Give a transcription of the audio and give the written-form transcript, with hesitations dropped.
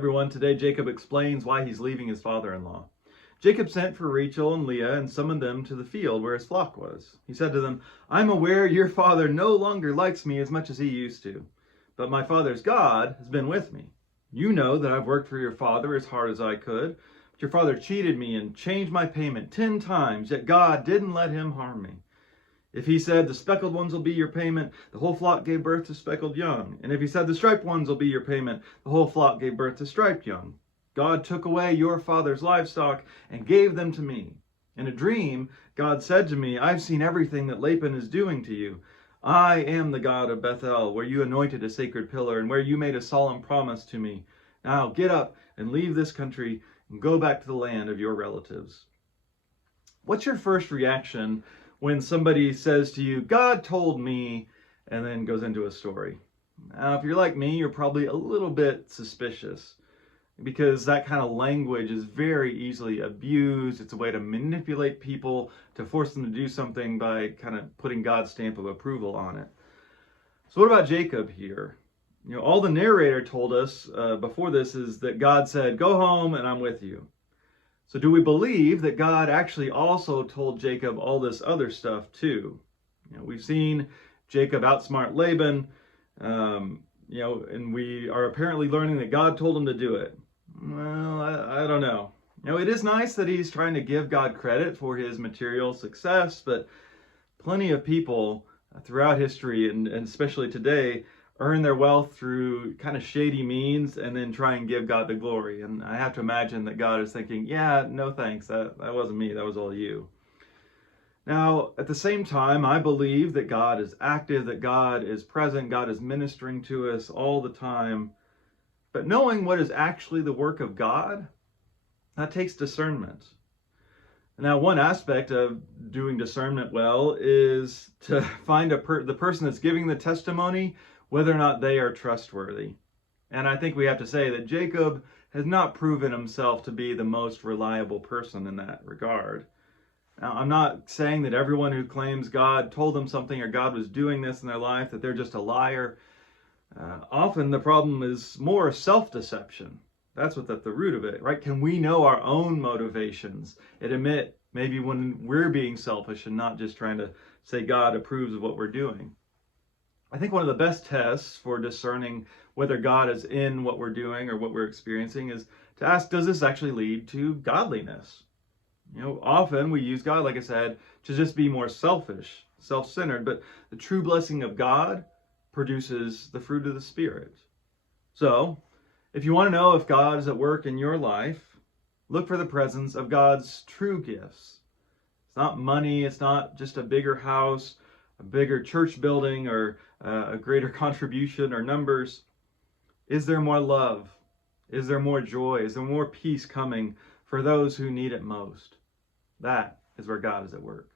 Everyone, today Jacob explains why he's leaving his father-in-law. Jacob sent for Rachel and Leah and summoned them to the field where his flock was. He said to them, "I'm aware your father no longer likes me as much as he used to, but my father's God has been with me. You know that I've worked for your father as hard as I could, but your father cheated me and changed my payment 10 times, yet God didn't let him harm me. If he said, the speckled ones will be your payment, the whole flock gave birth to speckled young. And if he said, the striped ones will be your payment, the whole flock gave birth to striped young. God took away your father's livestock and gave them to me. In a dream, God said to me, I've seen everything that Laban is doing to you. I am the God of Bethel, where you anointed a sacred pillar and where you made a solemn promise to me. Now get up and leave this country and go back to the land of your relatives." What's your first reaction when somebody says to you, "God told me," and then goes into a story? Now, if you're like me, you're probably a little bit suspicious because that kind of language is very easily abused. It's a way to manipulate people, to force them to do something by kind of putting God's stamp of approval on it. So what about Jacob here? All the narrator told us before this is that God said, "Go home and I'm with you." So do we believe that God actually also told Jacob all this other stuff too? We've seen Jacob outsmart Laban, and we are apparently learning that God told him to do it. Well, I don't know. It is nice that he's trying to give God credit for his material success, but plenty of people throughout history, and especially today, earn their wealth through kind of shady means and then try and give God the glory. And I have to imagine that God is thinking, yeah, no thanks, that wasn't me, that was all you. Now, at the same time, I believe that God is active, that God is present, God is ministering to us all the time. But knowing what is actually the work of God, that takes discernment. Now, one aspect of doing discernment well is to find the person that's giving the testimony, whether or not they are trustworthy. And I think we have to say that Jacob has not proven himself to be the most reliable person in that regard. Now, I'm not saying that everyone who claims God told them something or God was doing this in their life, that they're just a liar. Often the problem is more self-deception. That's what's at the root of it, right? Can we know our own motivations and admit maybe when we're being selfish and not just trying to say God approves of what we're doing? I think one of the best tests for discerning whether God is in what we're doing or what we're experiencing is to ask, does this actually lead to godliness? Often we use God, like I said, to just be more selfish, self-centered, but the true blessing of God produces the fruit of the Spirit. So, if you want to know if God is at work in your life, look for the presence of God's true gifts. It's not money, it's not just a bigger house, a bigger church building, or a greater contribution or numbers. Is there more love? Is there more joy? Is there more peace coming for those who need it most? That is where God is at work.